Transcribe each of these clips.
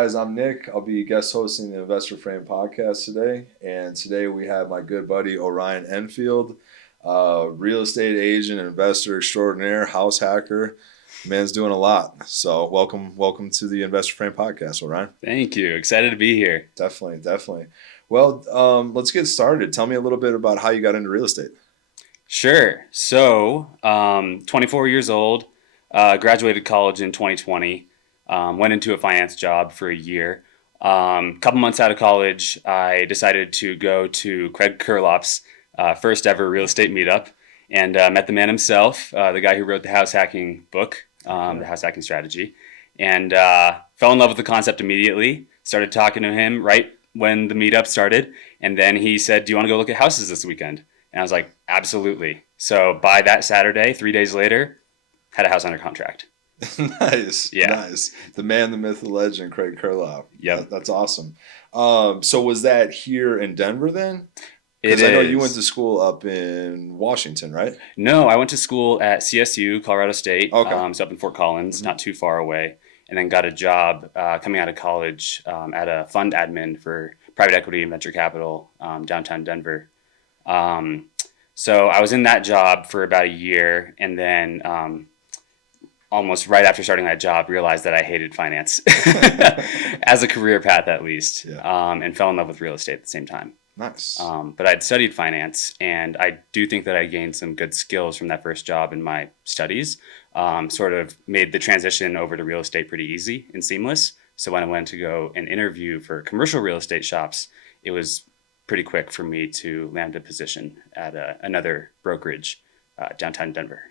guys, I'm Nick. I'll be guest hosting the Investor Frame podcast today. And today we have my good buddy Orion Enfield, real estate agent, investor extraordinaire, house hacker. Man's doing a lot. So welcome to the Investor Frame podcast, Orion. Thank you. Excited to be here. Definitely. Well, let's get started. Tell me a little bit about how you got into real estate. Sure. So, 24 years old, graduated college in 2020, went into a finance job for a year. Couple months out of college, I decided to go to Craig Kurlop's first ever real estate meetup and met the man himself, the guy who wrote the house hacking book, the house hacking strategy, and fell in love with the concept immediately. Started talking to him right when the meetup started, and then he said, "Do you want to go look at houses this weekend?" And I was like, absolutely. So by that Saturday, 3 days later, had a house under contract. Nice. Yeah. Nice. The man, the myth, the legend, Craig Kurlop. Yep. That's awesome. So was that here in Denver then? It Because I know is. you went to school up in Washington, right? No, I went to school at CSU, Colorado State, Okay. so up in Fort Collins, not too far away, and then got a job coming out of college at a fund admin for private equity and venture capital downtown Denver. So I was in that job for about a year, and then almost right after starting that job, realized that I hated finance as a career path, at least, Yeah. and fell in love with real estate at the same time. Nice. But I'd studied finance, and I do think that I gained some good skills from that first job in my studies. Sort of made the transition over to real estate pretty easy and seamless. So when I went to go and interview for commercial real estate shops, it was pretty quick for me to land a position at another brokerage downtown Denver.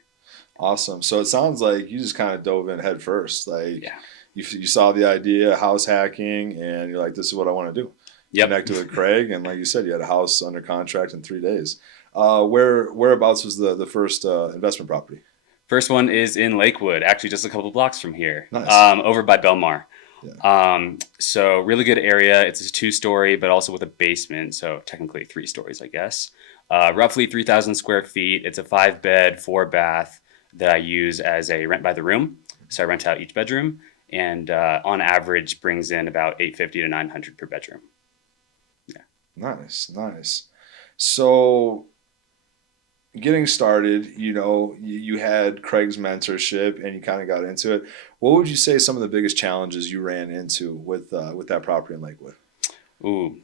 Awesome. So it sounds like you just kind of dove in head first. Like Yeah. you saw the idea, house hacking, and you're like, this is what I want to do. Yep. Connected with Craig, and like you said, you had a house under contract in 3 days. Whereabouts was the first investment property? First one is in Lakewood, actually just a couple blocks from here, Nice. over by Belmar. Yeah. So really good area. It's a 2-story, but also with a basement. So technically 3 stories, I guess. Roughly 3,000 square feet. It's a 5-bed, 4-bath that I use as a rent by the room. So I rent out each bedroom, and on average brings in about $850 to $900 per bedroom. Yeah. Nice. So getting started, you had Craig's mentorship and you kind of got into it. What would you say some of the biggest challenges you ran into with that property in Lakewood? Ooh.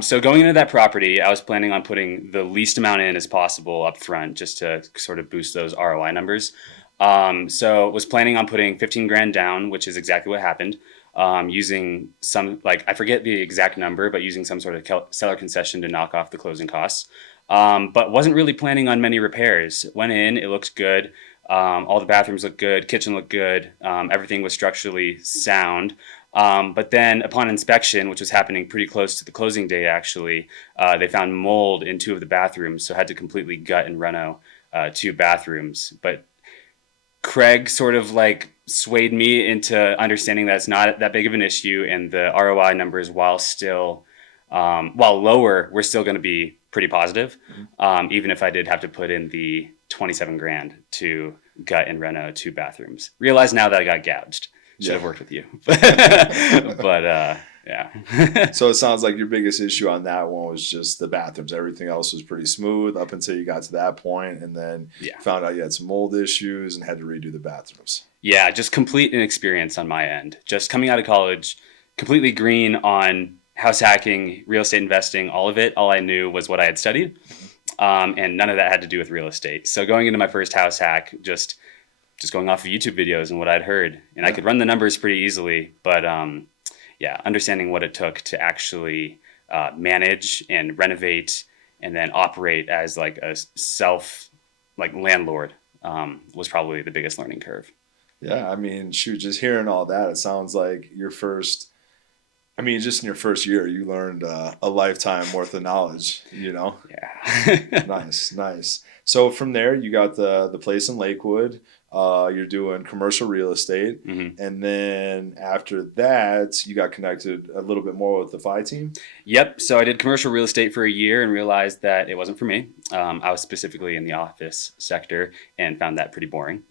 So going into that property, I was planning on putting the least amount in as possible up front just to sort of boost those ROI numbers. So was planning on putting 15 grand down, which is exactly what happened. Using some, like, I forget the exact number, but using some sort of seller concession to knock off the closing costs. But wasn't really planning on many repairs. Went in, it looked good. All the bathrooms looked good, kitchen looked good. Everything was structurally sound. But then upon inspection, which was happening pretty close to the closing date, actually, they found mold in 2 of the bathrooms, so had to completely gut and reno 2 bathrooms. But Craig sort of like swayed me into understanding that it's not that big of an issue, and the ROI numbers, while lower, were still going to be pretty positive, even if I did have to put in the 27 grand to gut and reno 2 bathrooms. Realize now that I got gouged. Should have worked with you, but yeah. So it sounds like your biggest issue on that one was just the bathrooms. Everything else was pretty smooth up until you got to that point, and then found out you had some mold issues and had to redo the bathrooms. Yeah, just complete inexperience on my end. Just coming out of college, completely green on house hacking, real estate investing, all of it. All I knew was what I had studied, and none of that had to do with real estate. So going into my first house hack, just going off of YouTube videos and what I'd heard, and I could run the numbers pretty easily, but understanding what it took to actually manage and renovate and then operate as like a landlord was probably the biggest learning curve. Yeah, I mean, shoot, just hearing all that, it sounds like just in your first year, you learned a lifetime worth of knowledge, Yeah. Nice. So from there, you got the place in Lakewood. You're doing commercial real estate. Mm-hmm. And then after that, you got connected a little bit more with the FI team. Yep. So I did commercial real estate for a year and realized that it wasn't for me. I was specifically in the office sector and found that pretty boring.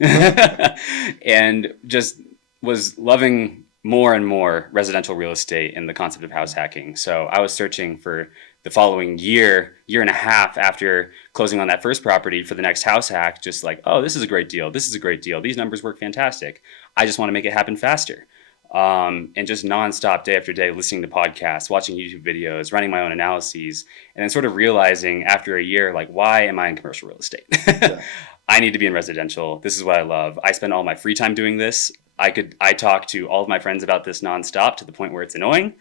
And just was loving more and more residential real estate and the concept of house hacking. So I was searching for the following year and a half after closing on that first property for the next house hack, just like, oh, this is a great deal. This is a great deal. These numbers work fantastic. I just want to make it happen faster. And just nonstop day after day, listening to podcasts, watching YouTube videos, running my own analyses, and then sort of realizing after a year, like, why am I in commercial real estate? Yeah. I need to be in residential. This is what I love. I spend all my free time doing this. I talk to all of my friends about this nonstop to the point where it's annoying.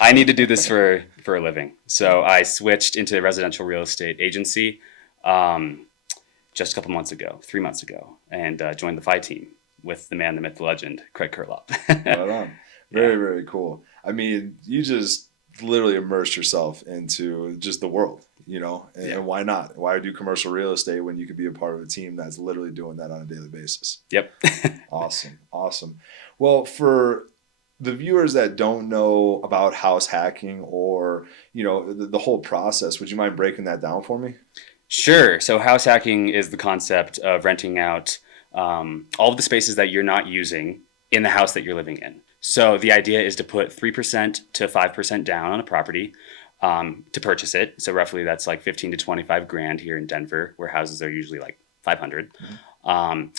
I need to do this for a living. So I switched into residential real estate agency just a couple months ago, 3 months ago, and joined the FI team with the man, the myth, the legend, Craig Kurlop. Right on. Very, very cool. I mean, you just literally immersed yourself into just the world, and why not? Why do commercial real estate when you could be a part of a team that's literally doing that on a daily basis? Yep. Awesome. Awesome. Well, for the viewers that don't know about house hacking or, the whole process, would you mind breaking that down for me? Sure. So house hacking is the concept of renting out all of the spaces that you're not using in the house that you're living in. So the idea is to put 3% to 5% down on a property to purchase it. So roughly that's like 15 to 25 grand here in Denver, where houses are usually like 500. And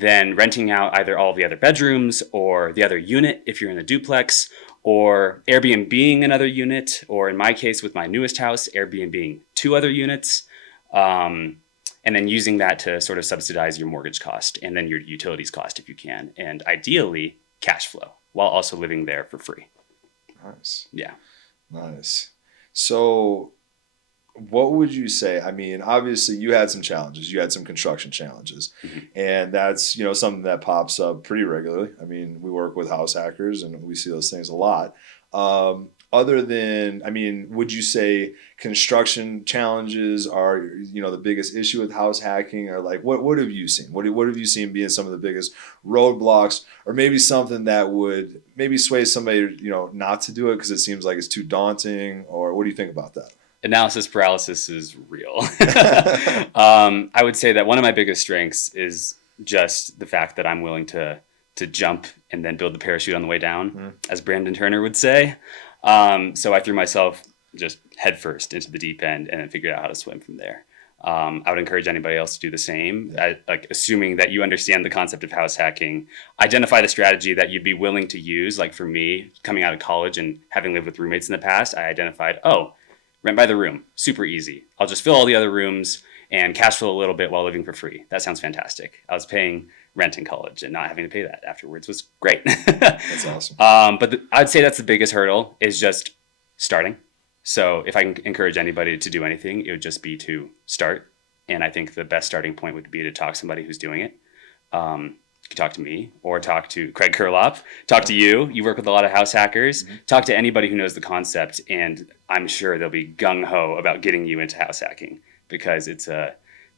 then renting out either all of the other bedrooms or the other unit if you're in a duplex, or Airbnb-ing another unit, or in my case with my newest house, Airbnb-ing 2 other units. And then using that to sort of subsidize your mortgage cost and then your utilities cost if you can, and ideally cash flow while also living there for free. Nice. Yeah. Nice. So what would you say? I mean, obviously you had some challenges. You had some construction challenges. Mm-hmm. And that's, something that pops up pretty regularly. I mean, we work with house hackers and we see those things a lot. Other than, would you say construction challenges are, the biggest issue with house hacking? Or like, what have you seen? What have you seen being some of the biggest roadblocks, or maybe something that would maybe sway somebody, not to do it because it seems like it's too daunting? Or what do you think about that? Analysis paralysis is real. I would say that one of my biggest strengths is just the fact that I'm willing to jump and then build the parachute on the way down, as Brandon Turner would say. So I threw myself just headfirst into the deep end and then figured out how to swim from there. I would encourage anybody else to do the same, like assuming that you understand the concept of house hacking. Identify the strategy that you'd be willing to use. Like for me, coming out of college and having lived with roommates in the past, I identified, rent by the room, super easy. I'll just fill all the other rooms and cash flow a little bit while living for free. That sounds fantastic. I was paying rent in college and not having to pay that afterwards was great. That's awesome. But I'd say that's the biggest hurdle, is just starting. So if I can encourage anybody to do anything, it would just be to start. And I think the best starting point would be to talk to somebody who's doing it. You can talk to me or talk to Craig Kurlop, talk to you. You work with a lot of house hackers. Talk to anybody who knows the concept, and I'm sure they'll be gung-ho about getting you into house hacking, because it's a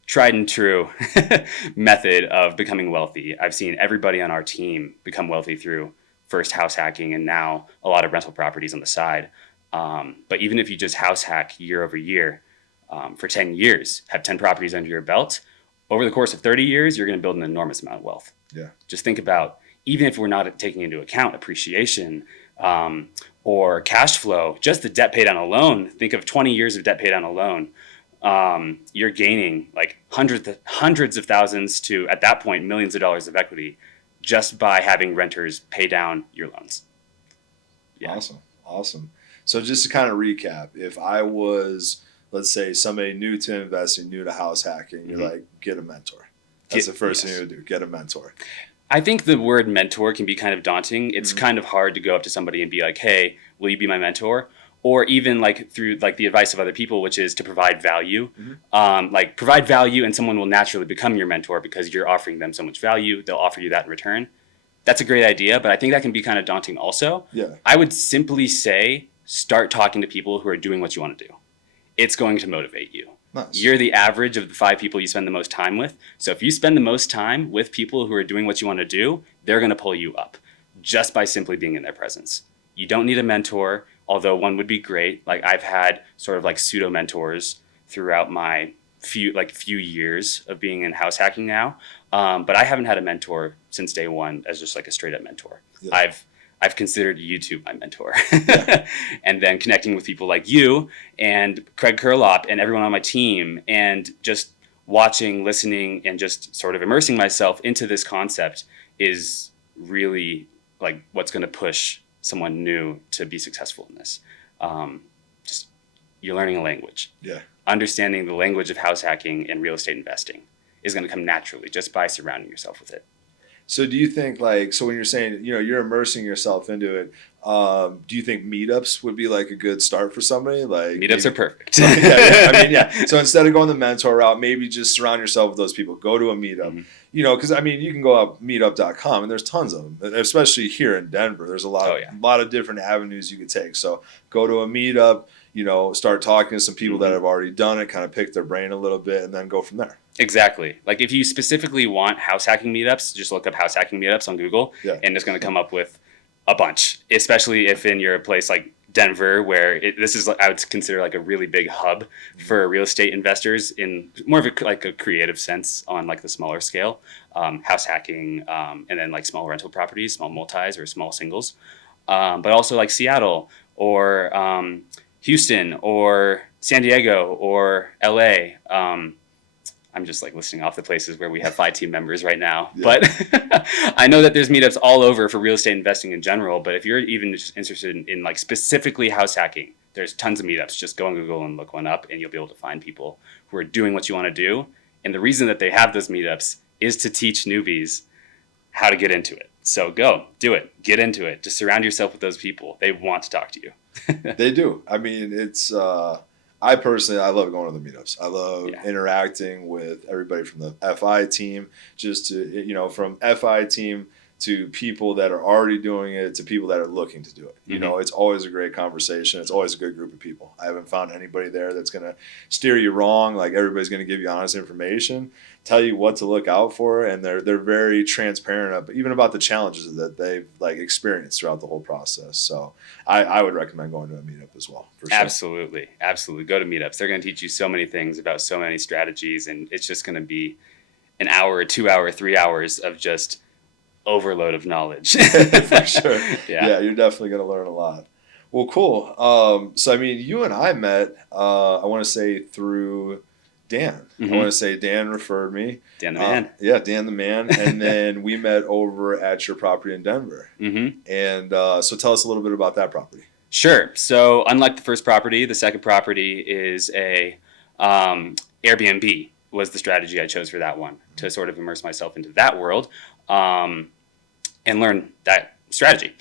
tried and true method of becoming wealthy. I've seen everybody on our team become wealthy through first house hacking and now a lot of rental properties on the side. But even if you just house hack year over year for 10 years, have 10 properties under your belt, over the course of 30 years, you're going to build an enormous amount of wealth. Yeah. Just think about, even if we're not taking into account appreciation or cash flow, just the debt pay down alone, think of 20 years of debt pay down alone. You're gaining like hundreds of thousands to, at that point, millions of dollars of equity just by having renters pay down your loans. Yeah. Awesome. So just to kind of recap, if I was, let's say, somebody new to investing, new to house hacking, you're like, get a mentor. That's the first thing you would do, get a mentor. I think the word mentor can be kind of daunting. It's kind of hard to go up to somebody and be like, hey, will you be my mentor? Or even like through like the advice of other people, which is to provide value. Like provide value and someone will naturally become your mentor because you're offering them so much value. They'll offer you that in return. That's a great idea, but I think that can be kind of daunting also. Yeah. I would simply say, start talking to people who are doing what you want to do. It's going to motivate you. Nice. You're the average of the 5 people you spend the most time with. So if you spend the most time with people who are doing what you want to do, they're going to pull you up just by simply being in their presence. You don't need a mentor, although one would be great. Like I've had sort of like pseudo mentors throughout my few years of being in house hacking now. But I haven't had a mentor since day one as just like a straight up mentor. Yeah. I've considered YouTube my mentor. Yeah. And then connecting with people like you and Craig Curlop and everyone on my team, and just watching, listening, and just sort of immersing myself into this concept is really like what's going to push someone new to be successful in this. Just you're learning a language. Yeah. Understanding the language of house hacking and real estate investing is going to come naturally just by surrounding yourself with it. So do you think like, so when you're saying, you're immersing yourself into it, do you think meetups would be like a good start for somebody? Like Meetups are perfect. yeah. I mean, yeah. So instead of going the mentor route, maybe just surround yourself with those people. Go to a meetup. Mhm. Because I mean, you can go up meetup.com and there's tons of them, especially here in Denver. There's a lot, Oh, yeah. lot of different avenues you could take. So go to a meetup, start talking to some people that have already done it, kind of pick their brain a little bit, and then go from there. Exactly. Like if you specifically want house hacking meetups, just look up house hacking meetups on Google, Yeah. and it's going to come up with a bunch, especially if in your place like Denver, where this is, I would consider like a really big hub for real estate investors in more of a creative sense on like the smaller scale, house hacking, and then like small rental properties, small multis or small singles, but also like Seattle or Houston or San Diego or LA. I'm just like listing off the places where we have FI team members right now. Yeah. But I know that there's meetups all over for real estate investing in general. But if you're even just interested in like specifically house hacking, there's tons of meetups. Just go on Google and look one up, and you'll be able to find people who are doing what you want to do. And the reason that they have those meetups is to teach newbies how to get into it. So go, do it, get into it. Just surround yourself with those people. They want to talk to you. They do. I mean, it's... I personally, I love going to the meetups. I love interacting with everybody from the FI team, just to, from FI team to people that are already doing it to people that are looking to do it. It's always a great conversation. It's always a good group of people. I haven't found anybody there that's going to steer you wrong. Like everybody's going to give you honest information, tell you what to look out for, and they're very transparent even about the challenges that they've like experienced throughout the whole process. So I would recommend going to a meetup as well. For sure. Absolutely. Go to meetups. They're going to teach you so many things about so many strategies, and it's just going to be an hour, 2 hour, 3 hours of just overload of knowledge. For sure. Yeah, you're definitely going to learn a lot. Well, cool. So I mean, you and I met, I want to say through Dan. I want to say Dan referred me. Dan the man. Yeah, Dan the man. And then we met over at your property in Denver. And so tell us a little bit about that property. Sure. So unlike the first property, the second property is a Airbnb was the strategy I chose for that one, to sort of immerse myself into that world and learn that strategy.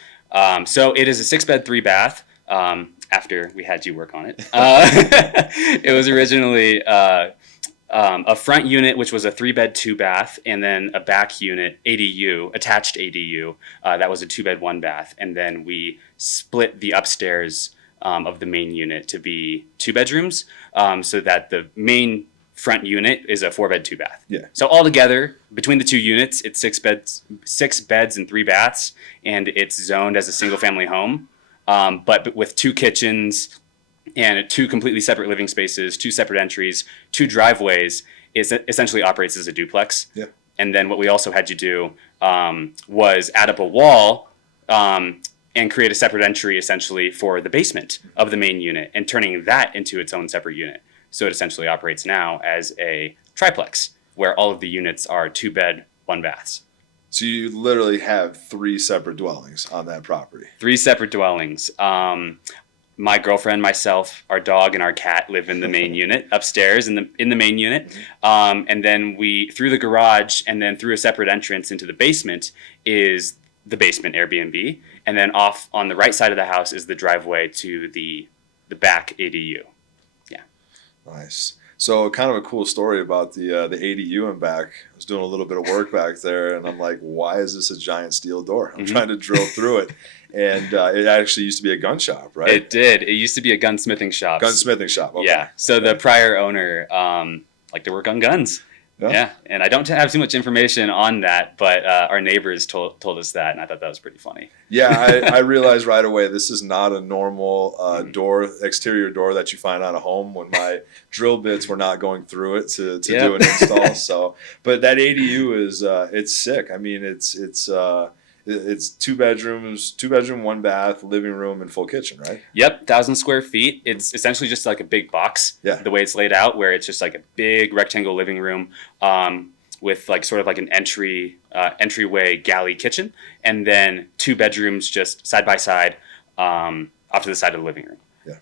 So it is a 6-bed, 3-bath. After we had you work on it, it was originally a front unit, which was a 3-bed, 2-bath, and then a back unit, ADU, attached ADU, that was a 2-bed, 1-bath. And then we split the upstairs of the main unit to be 2 bedrooms, so that the main front unit is a 4-bed, 2-bath. Yeah. So altogether, between the 2 units, it's 6 beds and 3 baths, and it's zoned as a single-family home, but with 2 kitchens and 2 completely separate living spaces, 2 separate entries, 2 driveways. It essentially operates as a duplex. Yeah. And then what we also had you do was add up a wall and create a separate entry essentially for the basement of the main unit, and turning that into its own separate unit. So it essentially operates now as a triplex where all of the units are 2-bed, 1-baths. So you literally have 3 separate dwellings on that property. 3 separate dwellings. My girlfriend, myself, our dog, and our cat live in the main unit upstairs in the main unit. And then we, through the garage and then through a separate entrance into the basement, is the basement Airbnb. And then off on the right side of the house is the driveway to the back ADU. Yeah. Nice. So kind of a cool story about the ADU in back. I was doing a little bit of work back there, and I'm like, why is this a giant steel door? I'm trying to drill through it. And it actually used to be a gun shop, right? It did. It used to be a gunsmithing shop. Gunsmithing shop, okay. Yeah. So the prior owner liked to work on guns. Yeah. And I don't have too much information on that, but our neighbors told us that, and I thought that was pretty funny. Yeah, I realized right away this is not a normal exterior door that you find on a home, when my drill bits were not going through it to do an install. So, but that ADU is it's sick. I mean, it's It's two bedroom, one bath, living room, and full kitchen, right? Yep, 1,000 square feet. It's essentially just like a big box. Yeah. The way it's laid out, where it's just like a big rectangle living room, with like sort of like an entryway galley kitchen, and then 2 bedrooms just side by side, off to the side of the living room. Yeah.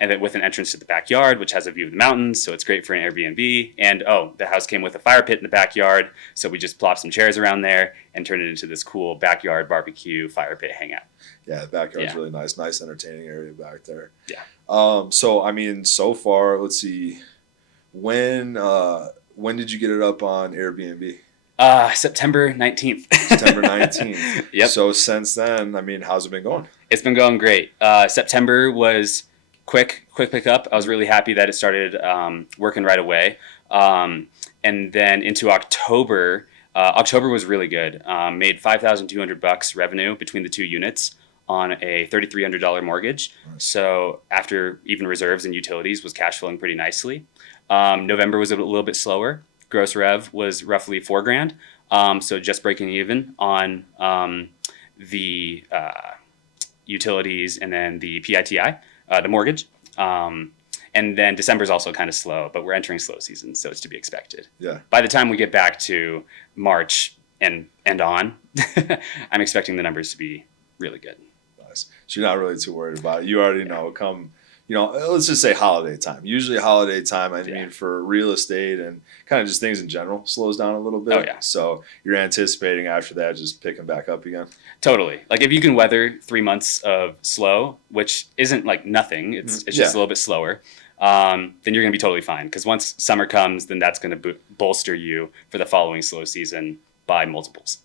And then with an entrance to the backyard, which has a view of the mountains, so it's great for an Airbnb. And the house came with a fire pit in the backyard, so we just plopped some chairs around there and turned it into this cool backyard barbecue fire pit hangout. Yeah, the backyard's really nice entertaining area back there. Yeah. So I mean, so far, let's see, when did you get it up on Airbnb? September 19th. September 19th. Yep. So since then, I mean, how's it been going? It's been going great. September was quick pickup. I was really happy that it started working right away. And then into October, October was really good. Made $5,200 revenue between the two units on a $3,300 mortgage. Nice. So after even reserves and utilities, was cash flowing pretty nicely. November was a little bit slower. Gross rev was roughly $4,000. So just breaking even on the utilities and then the PITI, the mortgage. And then December's also kind of slow, but we're entering slow season, so it's to be expected. Yeah. By the time we get back to March and on, I'm expecting the numbers to be really good. Nice. So you're not really too worried about it. You already know let's just say holiday time. Usually holiday time, I mean, for real estate and kind of just things in general, slows down a little bit. Oh, yeah. So you're anticipating after that just picking back up again? Totally. Like if you can weather 3 months of slow, which isn't like nothing, it's just a little bit slower, then you're going to be totally fine. Because once summer comes, then that's going to bolster you for the following slow season by multiples.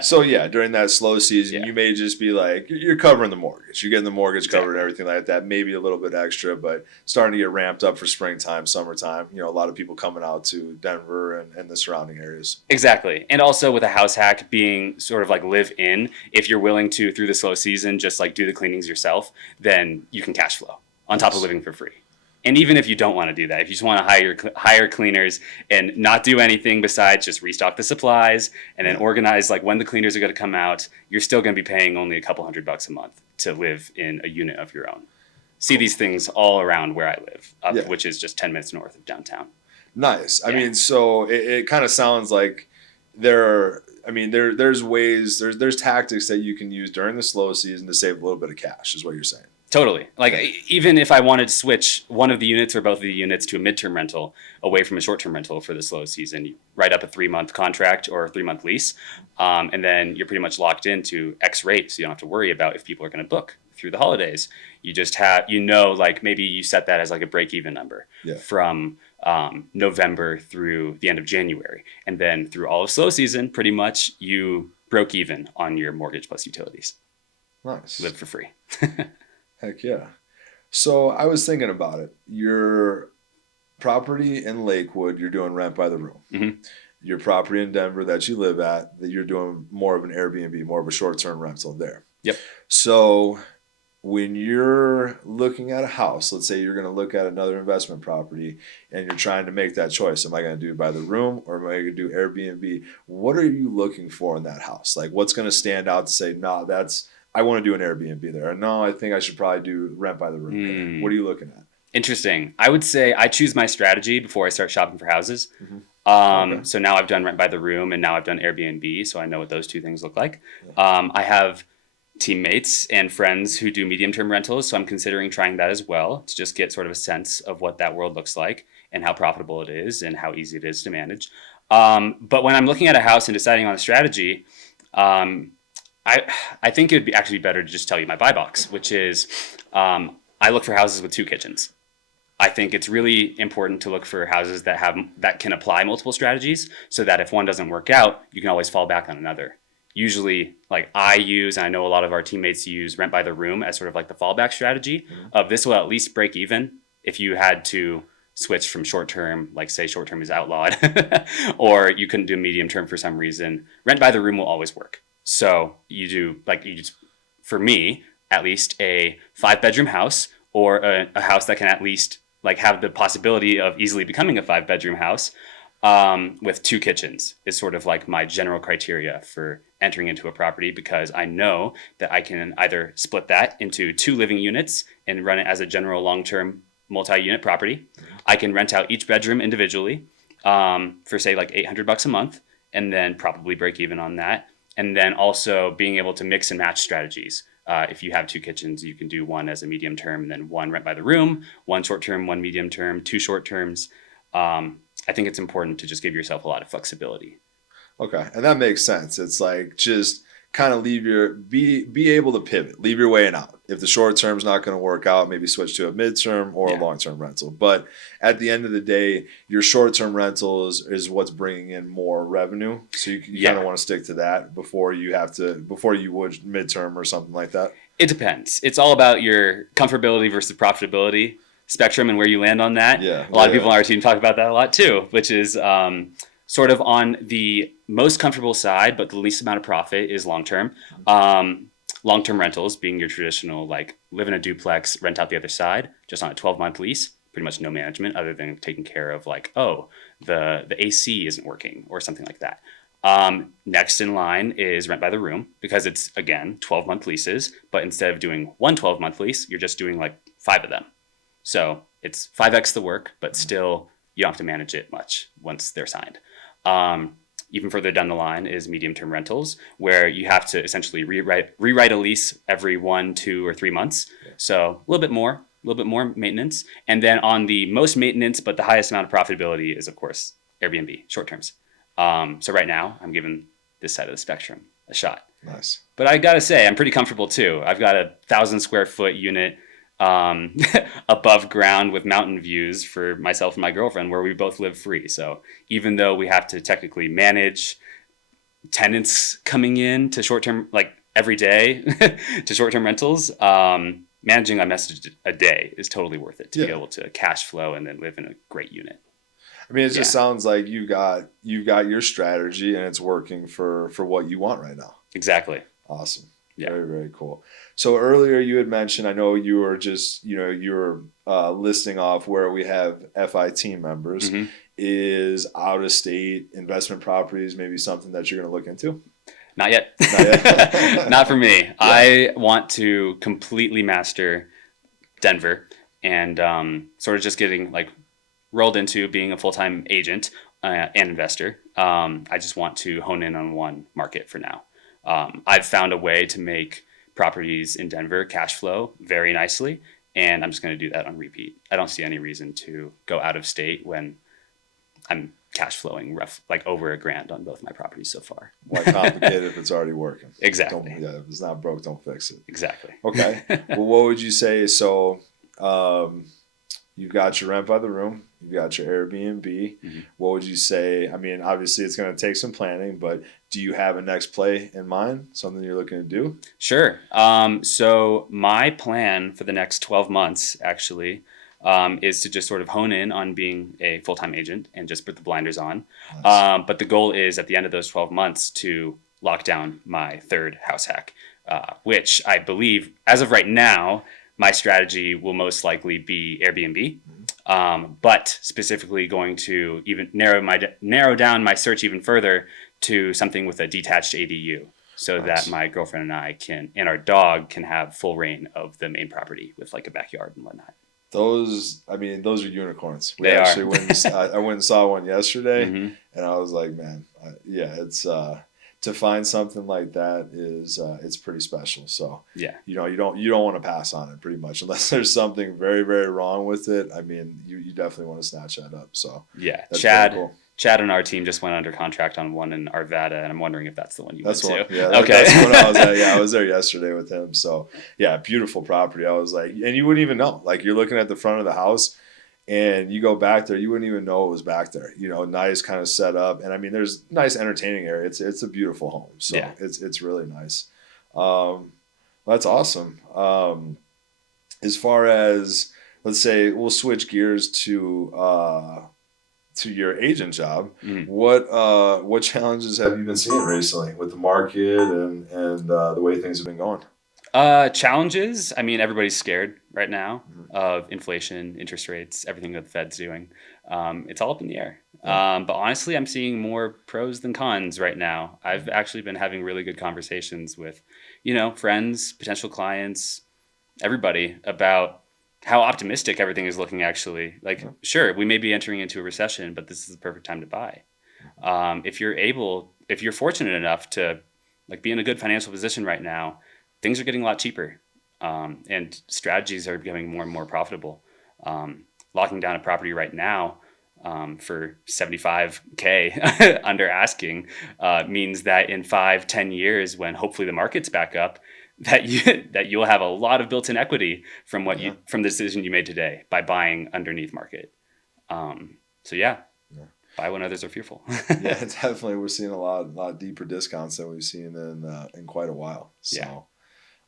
So yeah, during that slow season, you may just be like, you're covering the mortgage. You're getting the mortgage covered and everything like that. Maybe a little bit extra, but starting to get ramped up for springtime, summertime. A lot of people coming out to Denver and the surrounding areas. Exactly. And also with a house hack being sort of like live in, if you're willing to, through the slow season, just like do the cleanings yourself, then you can cash flow on top of living for free. And even if you don't want to do that, if you just want to hire cleaners and not do anything besides just restock the supplies and then organize like when the cleaners are going to come out, you're still going to be paying only a couple $100 a month to live in a unit of your own. See these things all around where I live, which is just 10 minutes north of downtown. Nice. I mean, so it kind of sounds like there's ways, there's tactics that you can use during the slow season to save a little bit of cash, is what you're saying. Totally. Like even if I wanted to switch one of the units or both of the units to a midterm rental away from a short-term rental for the slow season, you write up a 3-month contract or a 3-month lease, and then you're pretty much locked into X rate, so you don't have to worry about if people are going to book through the holidays. You just have, like maybe you set that as like a break-even number from November through the end of January, and then through all of slow season, pretty much you broke even on your mortgage plus utilities. Nice. Live for free. Heck yeah. So I was thinking about it. Your property in Lakewood, you're doing rent by the room. Mm-hmm. Your property in Denver that you live at, that you're doing more of an Airbnb, more of a short-term rental there. Yep. So when you're looking at a house, let's say you're going to look at another investment property and you're trying to make that choice. Am I going to do by the room or am I going to do Airbnb? What are you looking for in that house? Like what's going to stand out to say, nah, I want to do an Airbnb there. Or, no, I think I should probably do rent by the room. What are you looking at? Interesting. I would say I choose my strategy before I start shopping for houses. Mm-hmm. So now I've done rent by the room and now I've done Airbnb. So I know what those two things look like. I have teammates and friends who do medium-term rentals. So I'm considering trying that as well to just get sort of a sense of what that world looks like and how profitable it is and how easy it is to manage. But when I'm looking at a house and deciding on a strategy, I think it would be actually better to just tell you my buy box, which is I look for houses with 2 kitchens. I think it's really important to look for houses that can apply multiple strategies so that if one doesn't work out, you can always fall back on another. Usually, like and I know a lot of our teammates use rent by the room as sort of like the fallback strategy of this will at least break even if you had to switch from short term, like say short term is outlawed, or you couldn't do medium term for some reason. Rent by the room will always work. So for me, at least a 5-bedroom house or a house that can at least like have the possibility of easily becoming a 5-bedroom house with 2 kitchens is sort of like my general criteria for entering into a property, because I know that I can either split that into 2 living units and run it as a general long-term multi-unit property. I can rent out each bedroom individually for say like $800 a month, and then probably break even on that. And then also being able to mix and match strategies. If you have 2 kitchens, you can do one as a medium term, and then one rent by the room, one short term, one medium term, 2 short terms. I think it's important to just give yourself a lot of flexibility. Okay, and that makes sense. It's like just kind of be able to pivot, leave your way and out. If the short term's not going to work out, maybe switch to a midterm or a long term rental. But at the end of the day, your short term rental is what's bringing in more revenue. So you kind of want to stick to that before you would midterm or something like that. It depends. It's all about your comfortability versus profitability spectrum and where you land on that. Yeah, a lot of people on our team talk about that a lot too, which is sort of on the most comfortable side, but the least amount of profit is long-term. Long-term rentals being your traditional, like live in a duplex, rent out the other side, just on a 12-month lease, pretty much no management other than taking care of like, oh, the AC isn't working or something like that. Next in line is rent by the room, because it's, again, 12-month leases, but instead of doing one 12-month lease, you're just doing like 5 of them. So it's 5x the work, but still you don't have to manage it much once they're signed. Even further down the line is medium-term rentals, where you have to essentially rewrite a lease every 1, 2, or 3 months. So a little bit more maintenance. And then on the most maintenance but the highest amount of profitability is, of course, Airbnb, short terms. So right now I'm giving this side of the spectrum a shot. Nice. But I gotta say, I'm pretty comfortable too. I've got a 1,000 square foot unit above ground with mountain views for myself and my girlfriend, where we both live free. So even though we have to technically manage tenants coming in to short-term, like every day to short-term rentals, managing a message a day is totally worth it to be able to cash flow and then live in a great unit. I mean, it just sounds like you've got your strategy and it's working for what you want right now. Exactly. Awesome. Yeah. Very, very cool. So earlier you had mentioned, I know you were just, you were listing off where we have FI team members. Mm-hmm. Is out-of-state investment properties maybe something that you're going to look into? Not yet. Not yet. Not for me. Yeah. I want to completely master Denver and sort of just getting like rolled into being a full-time agent and investor. I just want to hone in on one market for now. I've found a way to make properties in Denver cash flow very nicely, and I'm just going to do that on repeat. I don't see any reason to go out of state when I'm cash flowing like over $1,000 on both my properties so far. Why complicate it if it's already working? Exactly. If it's not broke, don't fix it. Exactly. Okay. Well, what would you say? So you've got your rent by the room. You've got your Airbnb. Mm-hmm. What would you say? I mean, obviously it's going to take some planning, but do you have a next play in mind? Something you're looking to do? Sure. So my plan for the next 12 months actually is to just sort of hone in on being a full-time agent and just put the blinders on. Nice. But the goal is at the end of those 12 months to lock down my third house hack, which I believe as of right now, my strategy will most likely be Airbnb, but specifically going to even narrow down my search even further to something with a detached ADU, so nice. That my girlfriend and I and our dog can have full reign of the main property with like a backyard and whatnot. Those are unicorns. I went and saw one yesterday, mm-hmm. and I was like, man, it's to find something like that is it's pretty special. So yeah, you don't want to pass on it pretty much unless there's something very, very wrong with it. I mean, you definitely want to snatch that up. So yeah, that's cool. Chad and our team just went under contract on one in Arvada, and I'm wondering if that's the one you went to. Yeah, okay. That's what I was at. Yeah, I was there yesterday with him. So yeah, beautiful property. I was like, and you wouldn't even know. Like you're looking at the front of the house, and you go back there, you wouldn't even know it was back there. Nice kind of set up, and I mean, there's nice entertaining area. It's a beautiful home. So yeah. It's really nice. That's awesome. As far as, let's say, we'll switch gears to your agent job. Mm-hmm. What challenges have you been seeing recently with the market and the way things have been going? Challenges. I mean, everybody's scared right now Mhm. of inflation, interest rates, everything that the Fed's doing. It's all up in the air. Yeah. But honestly, I'm seeing more pros than cons right now. I've Mhm. actually been having really good conversations with, friends, potential clients, everybody about how optimistic everything is looking actually. Like, Yeah. sure, we may be entering into a recession, but this is the perfect time to buy. If you're fortunate enough to like be in a good financial position right now, things are getting a lot cheaper, and strategies are becoming more and more profitable. Locking down a property right now for 75K under asking means that in 5-10 years, when hopefully the market's back up, that you'll have a lot of built-in equity from Yeah. from the decision you made today by buying underneath market. So yeah, Yeah. buy when others are fearful. Yeah, definitely. We're seeing a lot deeper discounts than we've seen in quite a while. Yeah. So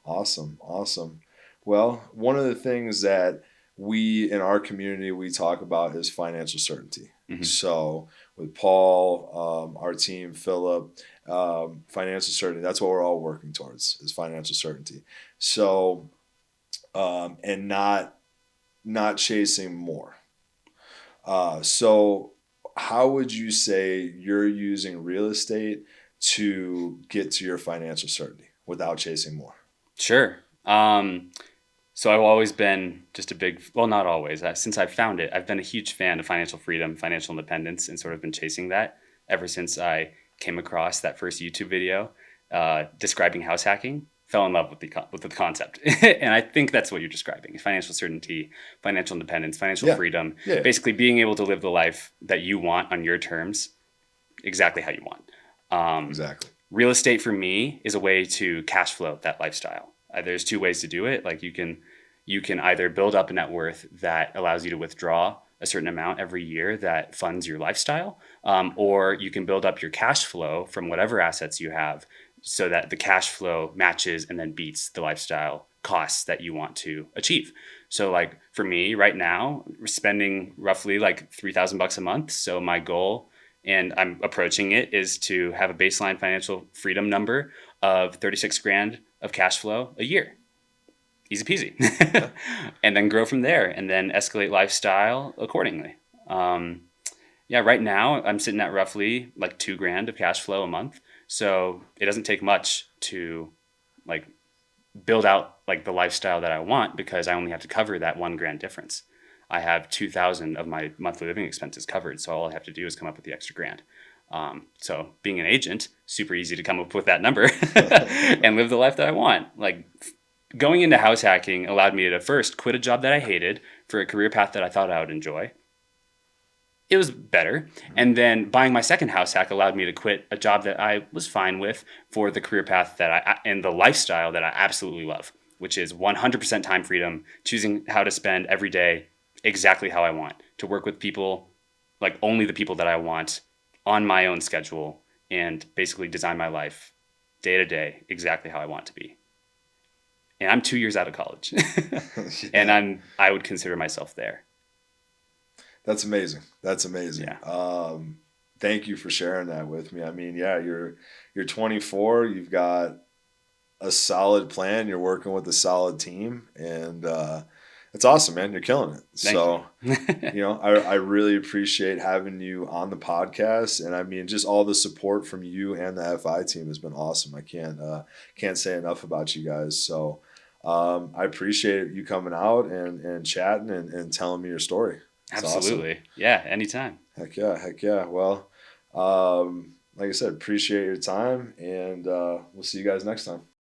awesome, awesome. Well, one of the things that we in our community we talk about is financial certainty. Hmm. So with Paul, our team, Philip, financial certainty. That's what we're all working towards is financial certainty. So and not chasing more. So, how would you say you're using real estate to get to your financial certainty without chasing more? Sure. So I've always been just a big, well, not always. Since I've found it, I've been a huge fan of financial freedom, financial independence, and sort of been chasing that ever since I came across that first YouTube video describing house hacking. Fell in love with the concept, and I think that's what you're describing: financial certainty, financial independence, financial Yeah, freedom. yeah, Basically, being able to live the life that you want on your terms, exactly how you want. exactly. Real estate for me is a way to cash flow that lifestyle. There's two ways to do it. Like you can either build up a net worth that allows you to withdraw a certain amount every year that funds your lifestyle, or you can build up your cash flow from whatever assets you have so that the cash flow matches and then beats the lifestyle costs that you want to achieve. So like for me right now, we're spending roughly like $3,000 a month. So my goal, and I'm approaching it, is to have a baseline financial freedom number of 36 grand of cash flow a year. Easy peasy. Yeah, And then grow from there and then escalate lifestyle accordingly. Um, yeah, right now I'm sitting at roughly like 2 grand of cash flow a month. So it doesn't take much to like build out like the lifestyle that I want because I only have to cover that 1 grand difference. I have 2,000 of my monthly living expenses covered, so all I have to do is come up with the extra grand. So being an agent, super easy to come up with that number and live the life that I want. Like going into house hacking allowed me to first quit a job that I hated for a career path that I thought I would enjoy. It was better. And then buying my second house hack allowed me to quit a job that I was fine with for the career path that and the lifestyle that I absolutely love, which is 100% time freedom, choosing how to spend every day exactly how I want, to work with people, like only the people that I want on my own schedule, and basically design my life day to day exactly how I want it to be. And I'm 2 years out of college, and yeah. I would consider myself there. That's amazing. That's amazing. Yeah. Thank you for sharing that with me. I mean, yeah, you're 24. You've got a solid plan. You're working with a solid team, and it's awesome, man. You're killing it. Thank you. So, I really appreciate having you on the podcast, and I mean, just all the support from you and the FI team has been awesome. I can't say enough about you guys. So, I appreciate you coming out and chatting and telling me your story. It's awesome. Absolutely. Yeah, anytime. Heck yeah, heck yeah. Well, like I said, appreciate your time, and we'll see you guys next time.